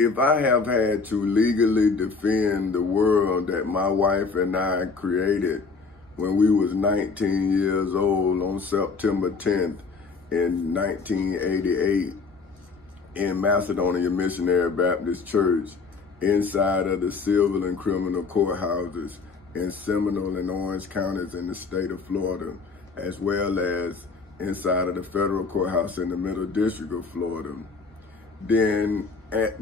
if I have had to legally defend the world that my wife and I created when we was 19 years old on September 10th in 1988 in Macedonia Missionary Baptist Church inside of the civil and criminal courthouses in Seminole and Orange counties in the state of Florida, as well as inside of the federal courthouse in the Middle District of Florida, then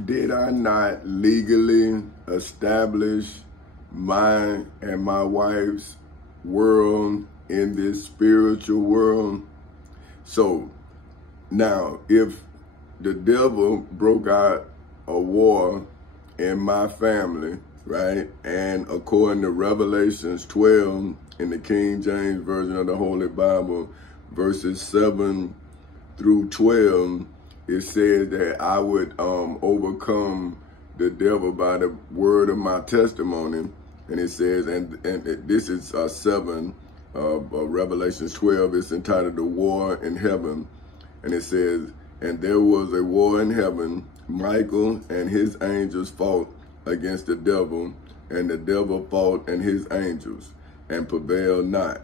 did I not legally establish my and my wife's world in this spiritual world? So now, if the devil broke out a war in my family, right, and according to Revelations 12 in the King James Version of the Holy Bible, verses 7 through 12, it says that I would overcome the devil by the word of my testimony. And it says, and this is 7 of Revelations 12. It's entitled The War in Heaven. And it says, and there was a war in heaven. Michael and his angels fought against the devil, and the devil fought and his angels, and prevailed not.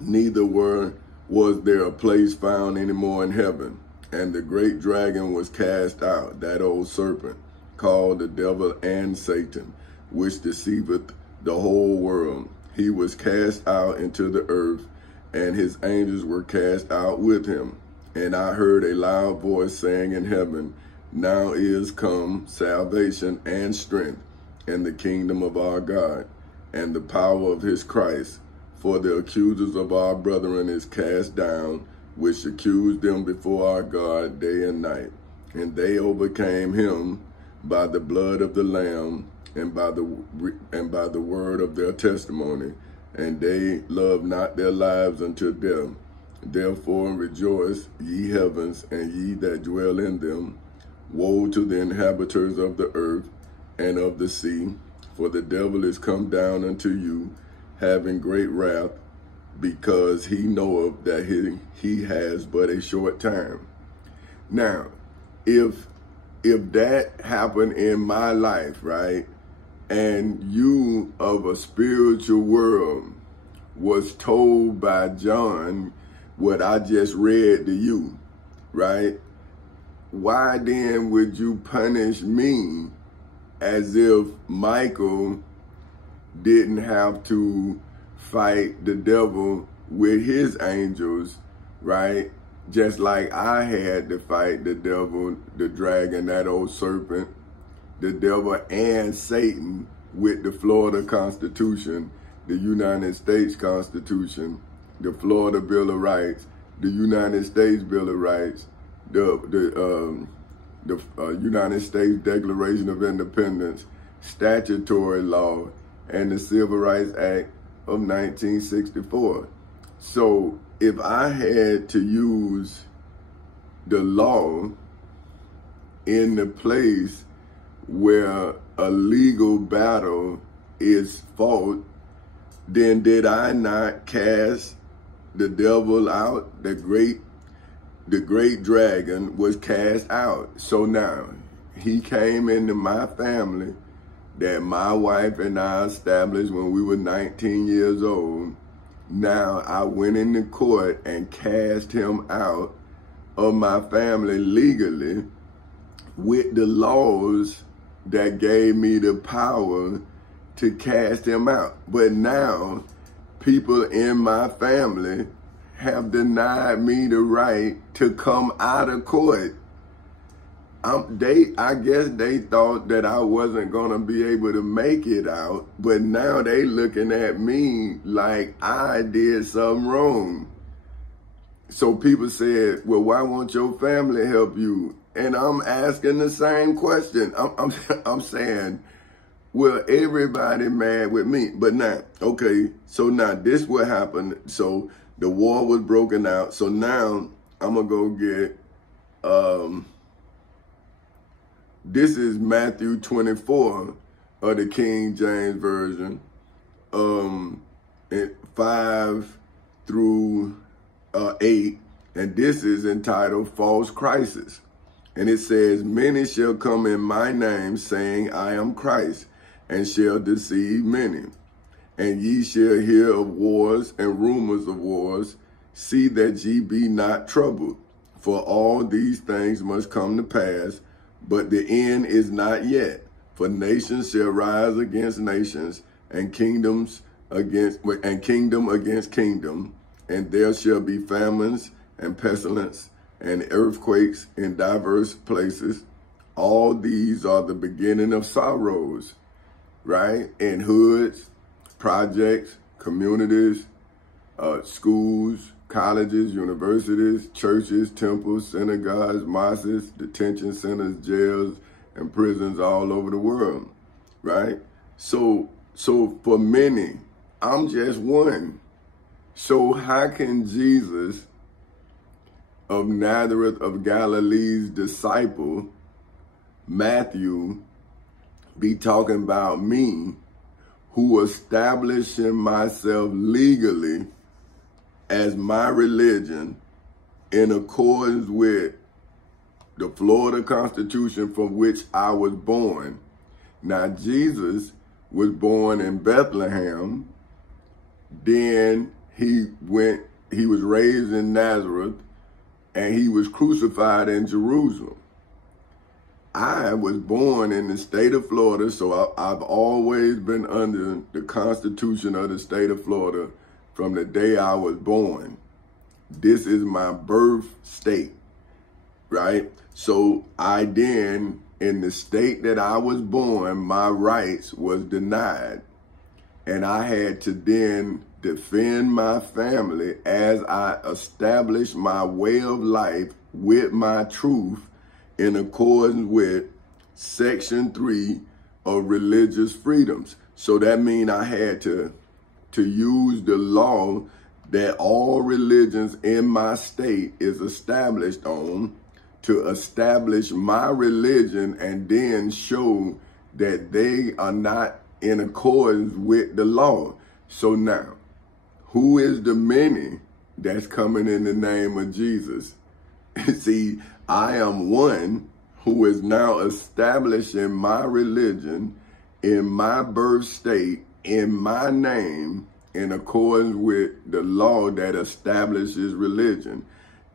Neither was there a place found anymore in heaven. And the great dragon was cast out, that old serpent, called the devil and Satan, which deceiveth the whole world. He was cast out into the earth, and his angels were cast out with him. And I heard a loud voice saying in heaven, now is come salvation and strength, and the kingdom of our God, and the power of his Christ. For the accusers of our brethren is cast down, which accused them before our God day and night. And they overcame him by the blood of the Lamb and by the word of their testimony, and they loved not their lives unto death. Therefore rejoice, ye heavens, and ye that dwell in them. Woe to the inhabitants of the earth and of the sea, for the devil is come down unto you, having great wrath, because he knoweth that he has but a short time. Now, if that happened in my life, right, and you of a spiritual world was told by John what I just read to you, right, why then would you punish me as if Michael didn't have to fight the devil with his angels, right? Just like I had to fight the devil, the dragon, that old serpent, the devil and Satan with the Florida Constitution, the United States Constitution, the Florida Bill of Rights, the United States Bill of Rights, the United States Declaration of Independence, statutory law, and the Civil Rights Act of 1964. So if I had to use the law in the place where a legal battle is fought, then did I not cast the devil out? The great dragon was cast out. So now he came into my family that my wife and I established when we were 19 years old. Now I went into court and cast him out of my family legally with the laws that gave me the power to cast him out. But now people in my family have denied me the right to come out of court. I guess they thought that I wasn't gonna be able to make it out, but now they looking at me like I did something wrong. So people said, well, why won't your family help you? And I'm asking the same question. I'm saying, well, everybody mad with me. But now, okay, so now this what happened. So the war was broken out. So now I'm gonna go get, this is Matthew 24 of the King James Version, 5 through 8, and this is entitled False Crisis. And it says, many shall come in my name, saying, I am Christ, and shall deceive many. And ye shall hear of wars and rumors of wars. See that ye be not troubled. For all these things must come to pass, but the end is not yet. For nations shall rise against nations, and kingdom against kingdom, and there shall be famines and pestilence and earthquakes in diverse places. All these are the beginning of sorrows, right? In hoods, projects, communities, schools, colleges, universities, churches, temples, synagogues, mosques, detention centers, jails, and prisons all over the world, right? So for many, I'm just one. So how can Jesus of Nazareth of Galilee's disciple, Matthew, be talking about me, who establishing myself legally as my religion in accordance with the Florida Constitution from which I was born? Now, Jesus was born in Bethlehem, then he was raised in Nazareth, and he was crucified in Jerusalem. I was born in the state of Florida, so I've always been under the Constitution of the state of Florida from the day I was born. This is my birth state, right? So I then, in the state that I was born, my rights was denied. And I had to then defend my family as I established my way of life with my truth in accordance with Section 3 of religious freedoms. So that means I had to use the law that all religions in my state is established on to establish my religion and then show that they are not in accordance with the law. So now, who is the many that's coming in the name of Jesus? See, I am one who is now establishing my religion in my birth state, in my name, in accordance with the law that establishes religion.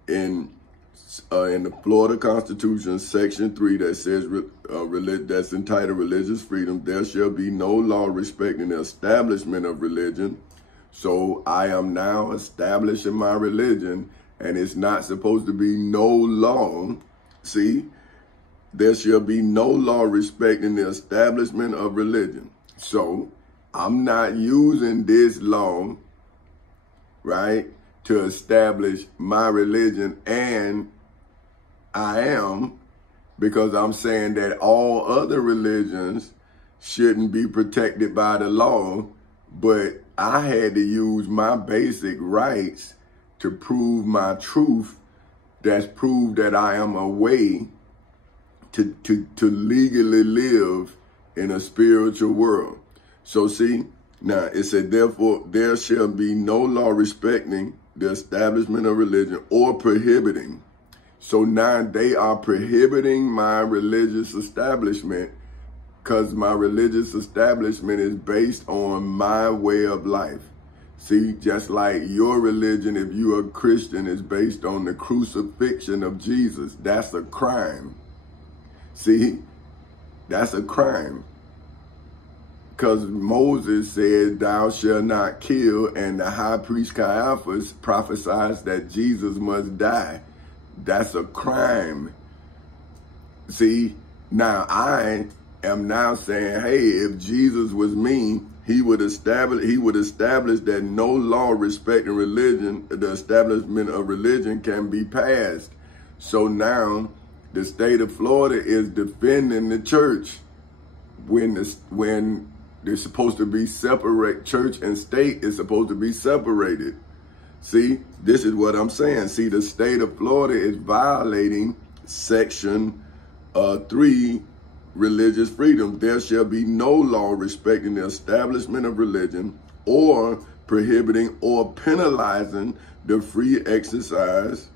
In the Florida Constitution, Section 3, that says that's entitled Religious Freedom, there shall be no law respecting the establishment of religion. So I am now establishing my religion, and it's not supposed to be no law. See, there shall be no law respecting the establishment of religion. So I'm not using this law, right, to establish my religion, and I am, because I'm saying that all other religions shouldn't be protected by the law, but I had to use my basic rights to prove my truth. That's prove that I am a way to legally live in a spiritual world. So see, now it said, therefore, there shall be no law respecting the establishment of religion or prohibiting. So now they are prohibiting my religious establishment because my religious establishment is based on my way of life. See, just like your religion, if you're a Christian, is based on the crucifixion of Jesus. That's a crime. See, that's a crime. Because Moses said, thou shalt not kill, and the high priest Caiaphas prophesies that Jesus must die. That's a crime. See, now I am now saying, hey, if Jesus was me, he would establish that no law respecting religion, the establishment of religion, can be passed. So now the state of Florida is defending the church when they're supposed to be separate. Church and state is supposed to be separated. See, this is what I'm saying. See, the state of Florida is violating Section 3, religious freedom. There shall be no law respecting the establishment of religion or prohibiting or penalizing the free exercise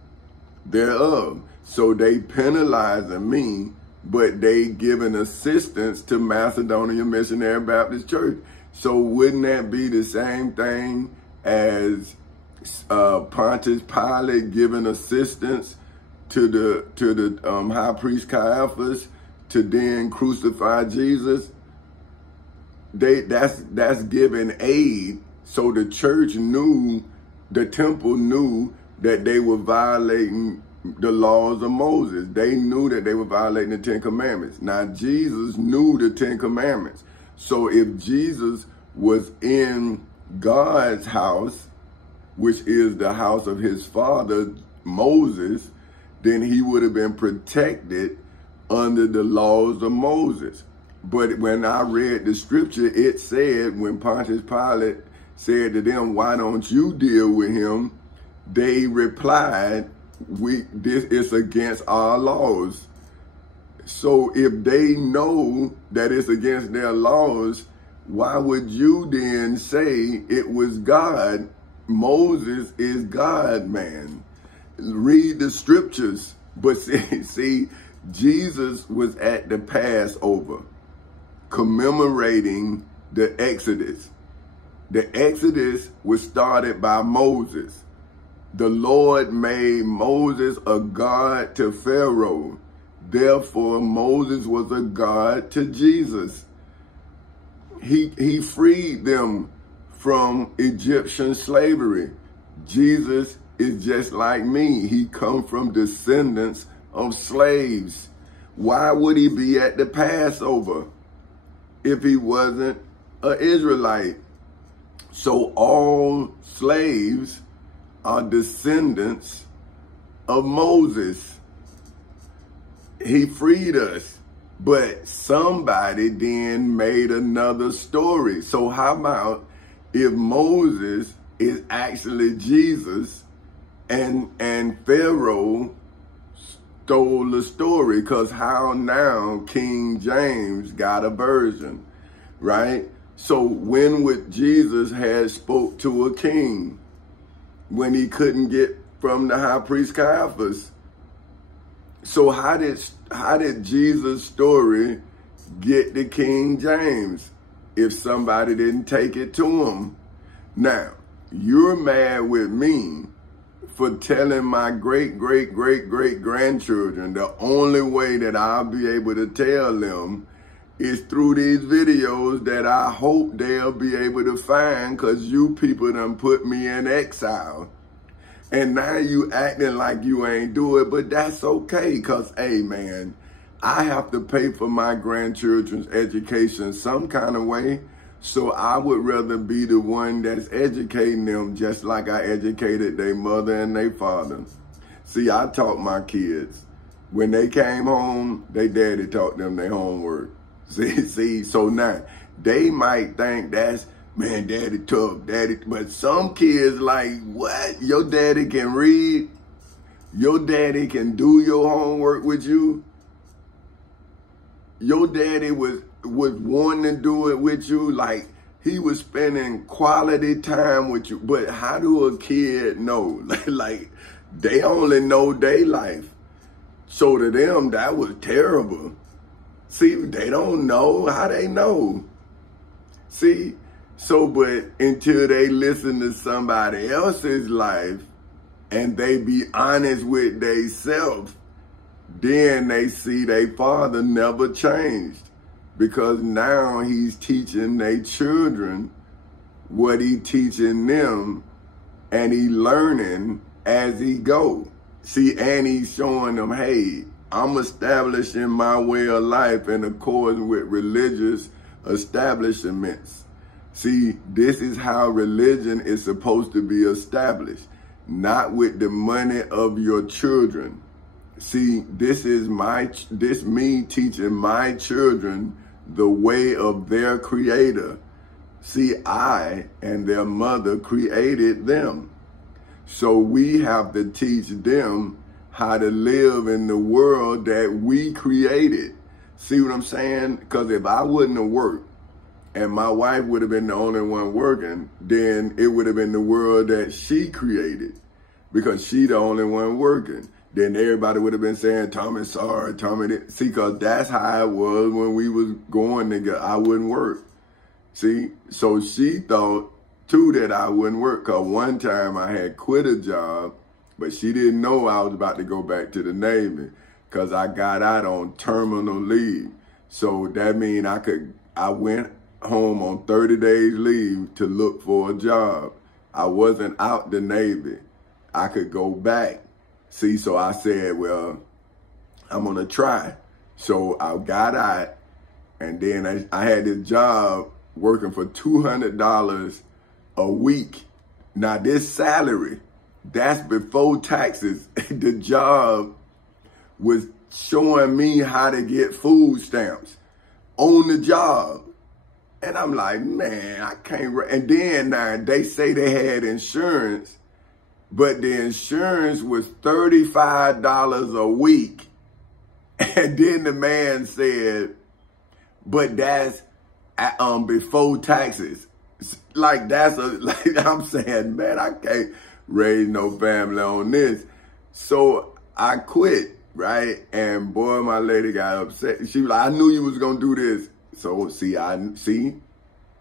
thereof. So they penalizing me, but they giving assistance to Macedonia Missionary Baptist Church. So wouldn't that be the same thing as Pontius Pilate giving assistance to the high priest Caiaphas to then crucify Jesus? That's giving aid. So the church knew, the temple knew that they were violating the laws of Moses. They knew that they were violating the 10 Commandments. Now, Jesus knew the 10 Commandments. So if Jesus was in God's house, which is the house of his father, Moses, then he would have been protected under the laws of Moses. But when I read the scripture, it said, when Pontius Pilate said to them, why don't you deal with him? They replied, this is against our laws. So if they know that it's against their laws, why would you then say it was God? Moses is God, man. Read the scriptures. But see, Jesus was at the Passover commemorating the Exodus. The Exodus was started by Moses. The Lord made Moses a god to Pharaoh. Therefore, Moses was a god to Jesus. He freed them from Egyptian slavery. Jesus is just like me. He come from descendants of slaves. Why would he be at the Passover if he wasn't an Israelite? So all slaves are descendants of Moses. He freed us, but somebody then made another story. So how about if Moses is actually Jesus and Pharaoh stole the story? Because how now King James got a version, right? So when would Jesus have spoke to a king? When he couldn't get from the high priest Caiaphas. So how did Jesus' story get to King James if somebody didn't take it to him? Now, you're mad with me for telling my great-great-great-great-grandchildren the only way that I'll be able to tell them is through these videos that I hope they'll be able to find, because you people done put me in exile. And now you acting like you ain't do it, but that's okay, because, hey, man, I have to pay for my grandchildren's education some kind of way. So I would rather be the one that's educating them just like I educated their mother and their father. See, I taught my kids. When they came home, their daddy taught them their homework. See, so now they might think that's, man, daddy tough, daddy. But some kids like, what? Your daddy can read? Your daddy can do your homework with you? Your daddy was wanting to do it with you? Like, he was spending quality time with you. But how do a kid know? Like, they only know their life. So to them, that was terrible. See, they don't know. How they know? See? So, but until they listen to somebody else's life and they be honest with themselves, then they see their father never changed. Because now he's teaching their children what he teaching them, and he learning as he go. See, and he's showing them, hey, I'm establishing my way of life in accordance with religious establishments. See, this is how religion is supposed to be established, not with the money of your children. See, this me teaching my children the way of their creator. See, I and their mother created them. So we have to teach them how to live in the world that we created. See what I'm saying? Because if I wouldn't have worked and my wife would have been the only one working, then it would have been the world that she created, because she the only one working. then everybody would have been saying, Tommy, sorry, Tommy. See, because that's how it was when we was going together. I wouldn't work. See, so she thought, too, that I wouldn't work. Because one time I had quit a job, but she didn't know I was about to go back to the Navy because I got out on terminal leave. So that means I went home on 30 days leave to look for a job. I wasn't out the Navy. I could go back. See, so I said, well, I'm going to try. So I got out, and then I had this job working for $200 a week. Now, this salary, that's before taxes. The job was showing me how to get food stamps on the job. And I'm like, man, I can't. And then now they say they had insurance, but the insurance was $35 a week. And then the man said, but that's before taxes. Like I'm saying, man, I can't raise no family on this. So I quit, right? And boy, my lady got upset. She was like, I knew you was gonna do this. So see, that's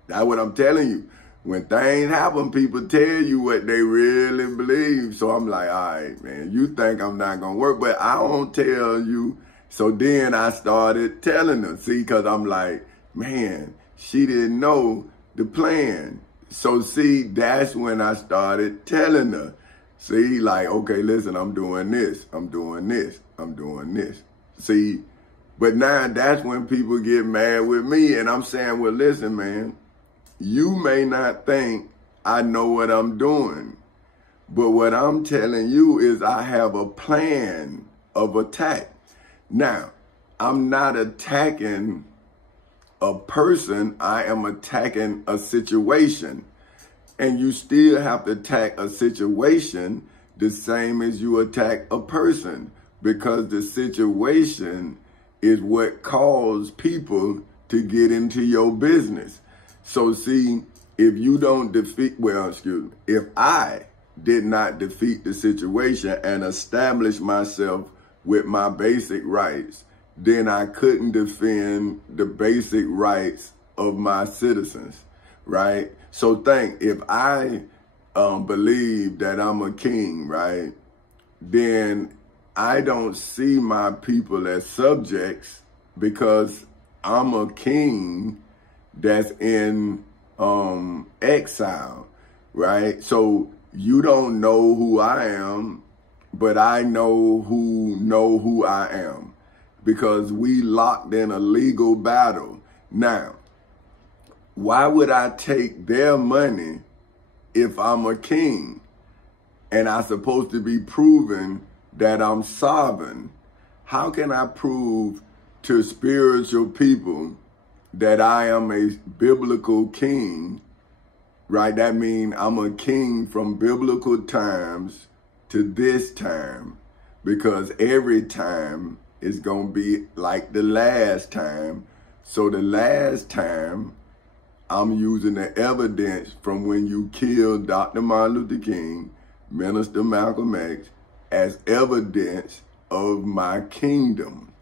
what I'm telling you. When things happen, people tell you what they really believe. So I'm like, all right, man, you think I'm not gonna work, but I won't tell you. So then I started telling her, see, because I'm like, man, she didn't know the plan. So see, that's when I started telling her. See, like, okay, listen, I'm doing this, I'm doing this, I'm doing this. See, but now that's when people get mad with me, and I'm saying, well, listen, man, you may not think I know what I'm doing, but what I'm telling you is I have a plan of attack. Now, I'm not attacking a person, I am attacking a situation. And you still have to attack a situation the same as you attack a person, because the situation is what caused people to get into your business. So see, if you don't defeat, if I did not defeat the situation and establish myself with my basic rights, then I couldn't defend the basic rights of my citizens, right? So think, if I believe that I'm a king, right, then I don't see my people as subjects, because I'm a king that's in exile, right? So you don't know who I am, but I know who I am, because we locked in a legal battle. Now, why would I take their money if I'm a king and I'm supposed to be proving that I'm sovereign? How can I prove to spiritual people that I am a biblical king, right? That means I'm a king from biblical times to this time, because every time is going to be like the last time. So the last time, I'm using the evidence from when you killed Dr. Martin Luther King, Minister Malcolm X, as evidence of my kingdom.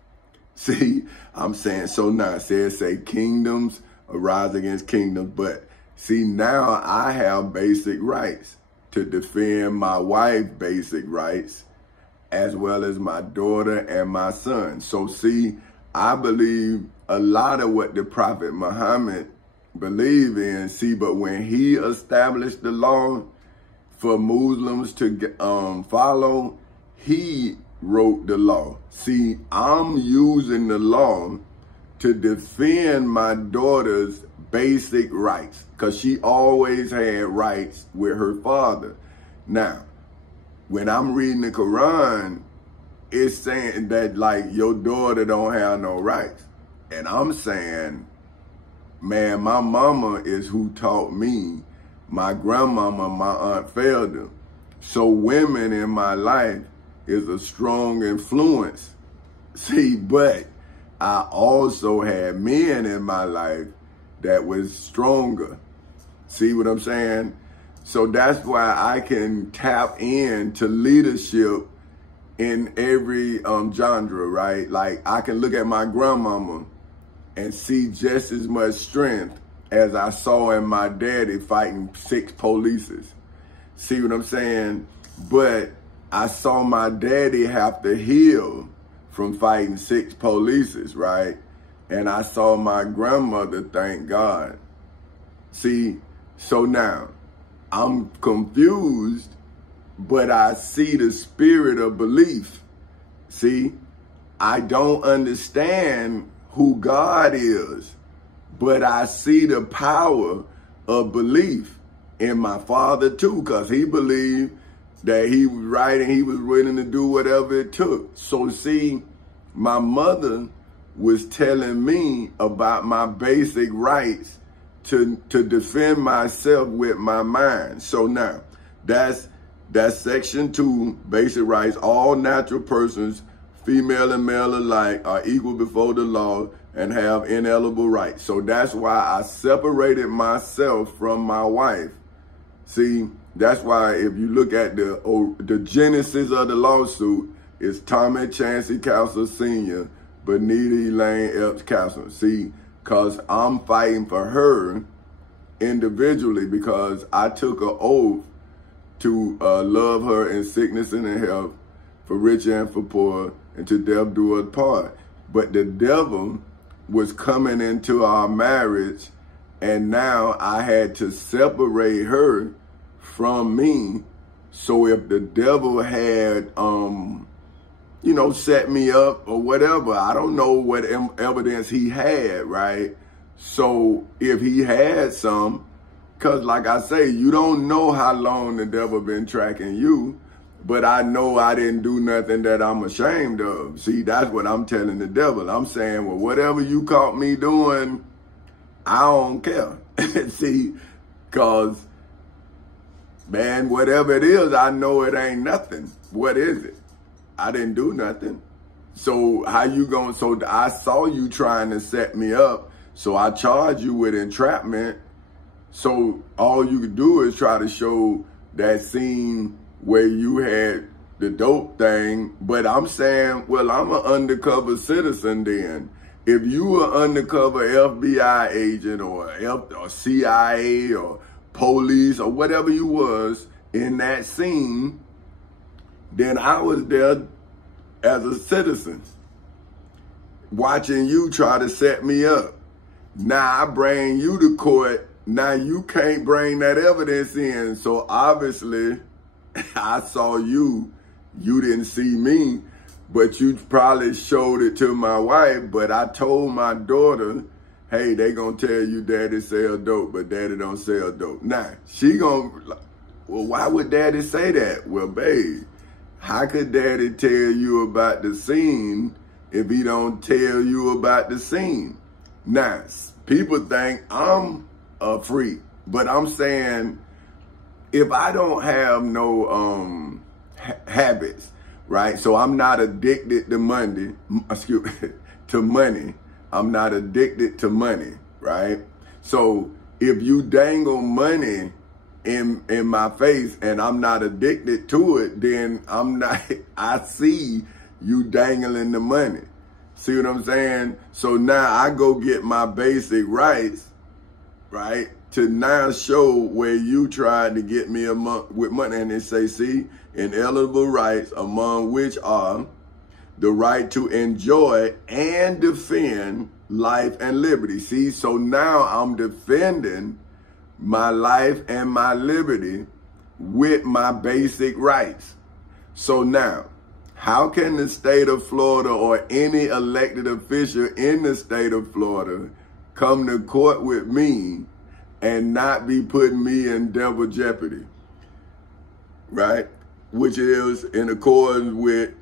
See, I'm saying, so now it says, say kingdoms arise against kingdoms, but see, now I have basic rights to defend my wife's basic rights, as well as my daughter and my son. So see, I believe a lot of what the Prophet Muhammad believed in, see, but when he established the law for Muslims to follow, he wrote the law. See, I'm using the law to defend my daughter's basic rights, because she always had rights with her father. Now, when I'm reading the Quran, it's saying that, like, your daughter don't have no rights. And I'm saying, man, my mama is who taught me. My grandmama, my Aunt Felder. So women in my life is a strong influence. See, but I also had men in my life that was stronger. See what I'm saying? So that's why I can tap into leadership in every genre, right? Like I can look at my grandmama and see just as much strength as I saw in my daddy fighting 6 polices. See what I'm saying? But I saw my daddy have to heal from fighting 6 polices, right? And I saw my grandmother, thank God. See, so now I'm confused, but I see the spirit of belief. See, I don't understand who God is, but I see the power of belief in my father too, because he believed that he was right and he was willing to do whatever it took. So see, my mother was telling me about my basic rights to defend myself with my mind. So now, that's section 2, basic rights. All natural persons, female and male alike, are equal before the law and have inalienable rights. So that's why I separated myself from my wife. See, that's why if you look at the genesis of the lawsuit, it's Tommy Chancey Castle Sr., Benita Elaine Epps Castle. See, because I'm fighting for her individually because I took an oath to love her in sickness and in health, for rich and for poor, and to death do us part. But the devil was coming into our marriage, and now I had to separate her from me. So if the devil had, you know, set me up or whatever, I don't know what evidence he had, right? So if he had some, because like I say, you don't know how long the devil been tracking you, but I know I didn't do nothing that I'm ashamed of. See, that's what I'm telling the devil. I'm saying, well, whatever you caught me doing, I don't care. See, because, man, whatever it is, I know it ain't nothing. What is it? I didn't do nothing. So how you going? So I saw you trying to set me up. So I charge you with entrapment. So all you could do is try to show that scene where you had the dope thing. But I'm saying, well, I'm an undercover citizen then. If you were undercover FBI agent or CIA or police or whatever you was in that scene, then I was there as a citizen watching you try to set me up. Now I bring you to court. Now you can't bring that evidence in. So obviously I saw you. You didn't see me, but you probably showed it to my wife. But I told my daughter, hey, they gonna tell you daddy sell dope, but daddy don't sell dope. Now she gonna, well, why would daddy say that? Well, babe, how could daddy tell you about the scene if he don't tell you about the scene? Now, people think I'm a freak, but I'm saying if I don't have no habits, right? So I'm not addicted to money, I'm not addicted to money, right? So if you dangle money in my face and I'm not addicted to it, then I see you dangling the money. See what I'm saying? So now I go get my basic rights, right? To now show where you tried to get me with money, and they say, see, inalienable rights, among which are the right to enjoy and defend life and liberty. See, so now I'm defending my life and my liberty with my basic rights. So now, how can the state of Florida or any elected official in the state of Florida come to court with me and not be putting me in double jeopardy, right? Which is in accordance with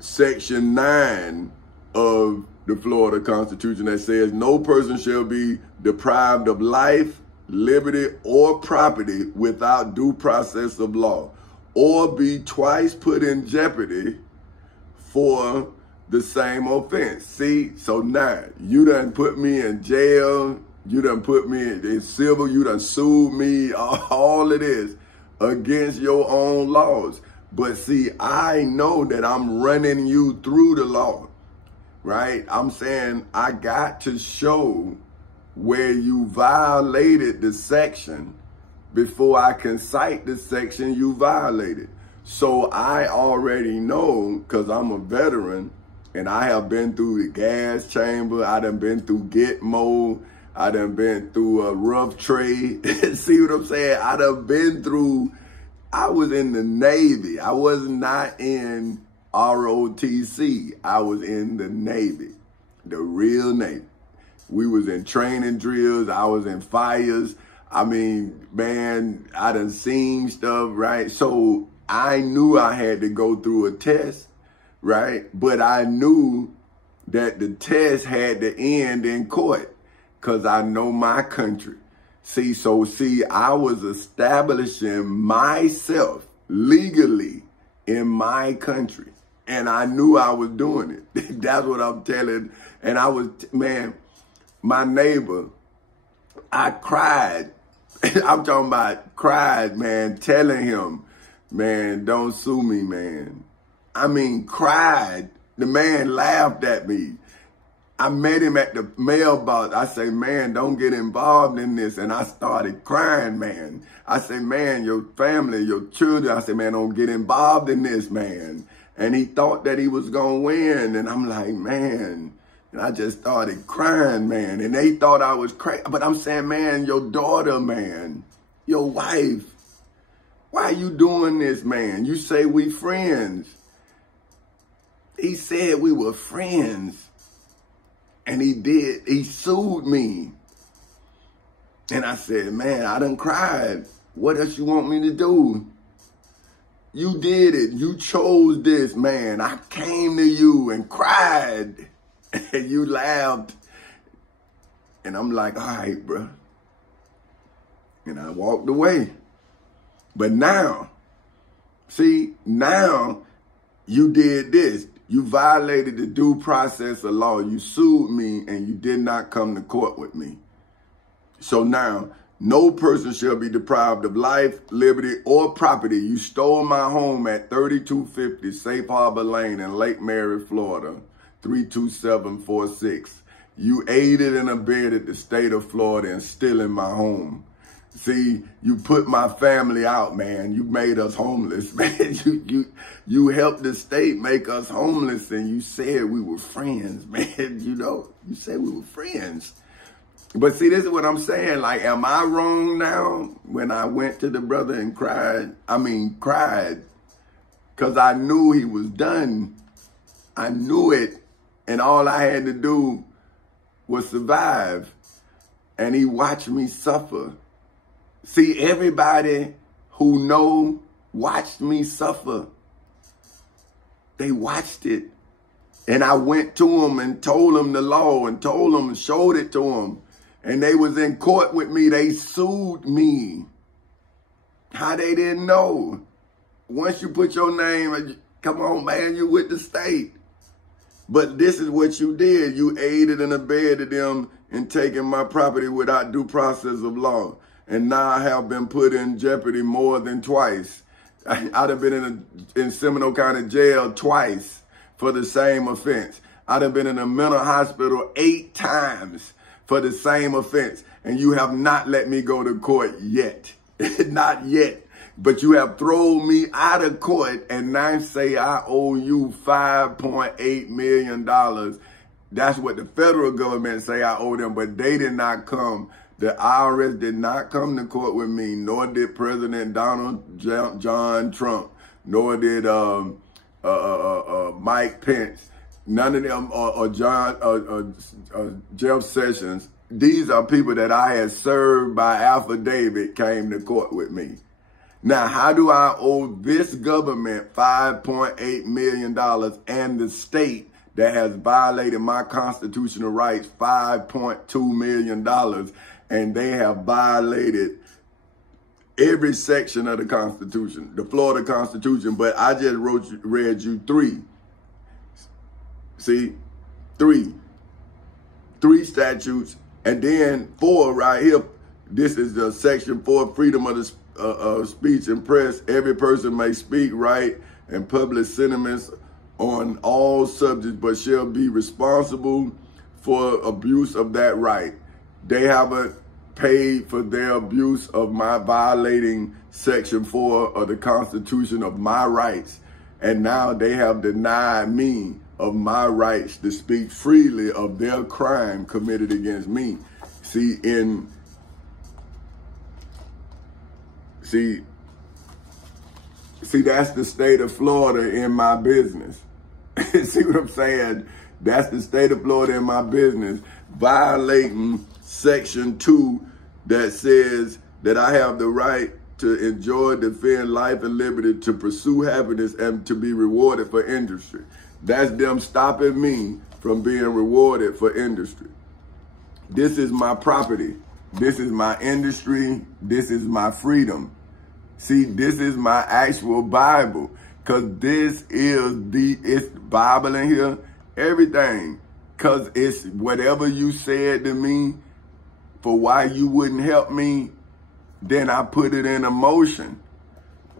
Section 9 of the Florida Constitution that says no person shall be deprived of life, liberty, or property without due process of law, or be twice put in jeopardy for the same offense. See, so now you done put me in jail, you done put me in civil, you done sued me, all of this against your own laws. But see, I know that I'm running you through the law, right? I'm saying I got to show where you violated the section before I can cite the section you violated. So I already know, because I'm a veteran, and I have been through the gas chamber, I done been through Gitmo, I done been through a rough trade. See what I'm saying? I done been through, I was in the Navy. I was not in ROTC. I was in the Navy, the real Navy. We was in training drills. I was in fires. I mean, man, I done seen stuff, right? So I knew I had to go through a test, right? But I knew that the test had to end in court because I know my country. See, I was establishing myself legally in my country. And I knew I was doing it. That's what I'm telling. And I was, man, my neighbor, I cried. I'm talking about cried, man, telling him, man, don't sue me, man. I mean, cried. The man laughed at me. I met him at the mailbox. I say, man, don't get involved in this. And I started crying, man. I say, man, your family, your children. I say, man, don't get involved in this, man. And he thought that he was going to win. And I'm like, man. And I just started crying, man. And they thought I was crazy. But I'm saying, man, your daughter, man, your wife, why you doing this, man? You say we friends. He said we were friends. And he did. He sued me. And I said, man, I done cried. What else you want me to do? You did it. You chose this, man. I came to you and cried. And you laughed. And I'm like, all right, bro. And I walked away. But now, see, now you did this. You violated the due process of law. You sued me and you did not come to court with me. So now, no person shall be deprived of life, liberty, or property. You stole my home at 3250 Safe Harbor Lane in Lake Mary, Florida, 32746. You aided and abetted the state of Florida in stealing my home. See, you put my family out, man. You made us homeless, man. You helped the state make us homeless, and you said we were friends, man. You know, you said we were friends. But see, this is what I'm saying. Like, am I wrong now when I went to the brother and cried? I mean, cried, because I knew he was done. I knew it, and all I had to do was survive, and he watched me suffer. See, everybody who know watched me suffer. They watched it. And I went to them and told them the law and told them and showed it to them. And they was in court with me. They sued me. How they didn't know? Once you put your name, come on, man, you with the state. But this is what you did. You aided and abetted them in taking my property without due process of law. And now I have been put in jeopardy more than twice. I'd have been in Seminole County Jail twice for the same offense. I'd have been in a mental hospital 8 times for the same offense. And you have not let me go to court yet. Not yet. But you have thrown me out of court and now say I owe you $5.8 million. That's what the federal government say I owe them, but they did not come. The IRS did not come to court with me, nor did President Donald John Trump, nor did Mike Pence. None of them, or Jeff Sessions. These are people that I had served by affidavit came to court with me. Now, how do I owe this government $5.8 million and the state that has violated my constitutional rights $5.2 million? And they have violated every section of the Constitution, the Florida Constitution. But I just read you 3. See, 3 statutes, and then 4 right here. This is the Section 4, freedom of the speech and press, every person may speak, write, and publish sentiments on all subjects, but shall be responsible for abuse of that right. They haven't paid for their abuse of my violating Section 4 of the Constitution of my rights. And now they have denied me of my rights to speak freely of their crime committed against me. See, that's the state of Florida in my business. See what I'm saying? That's the state of Florida in my business, violating Section 2 that says that I have the right to enjoy, defend life and liberty, to pursue happiness, and to be rewarded for industry. That's them stopping me from being rewarded for industry. This is my property. This is my industry. This is my freedom. See, this is my actual Bible, because this is it's Bible in here, everything. Because it's whatever you said to me for why you wouldn't help me, then I put it in motion.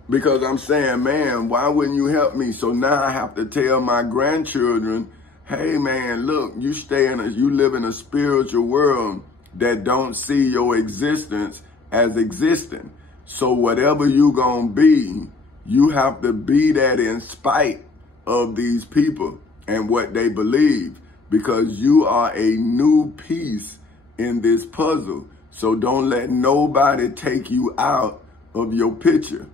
Because I'm saying, man, why wouldn't you help me? So now I have to tell my grandchildren, hey, man, look, you live in a spiritual world that don't see your existence as existing. So whatever you gonna be, you have to be that in spite of these people and what they believe, because you are a new piece in this puzzle. So don't let nobody take you out of your picture.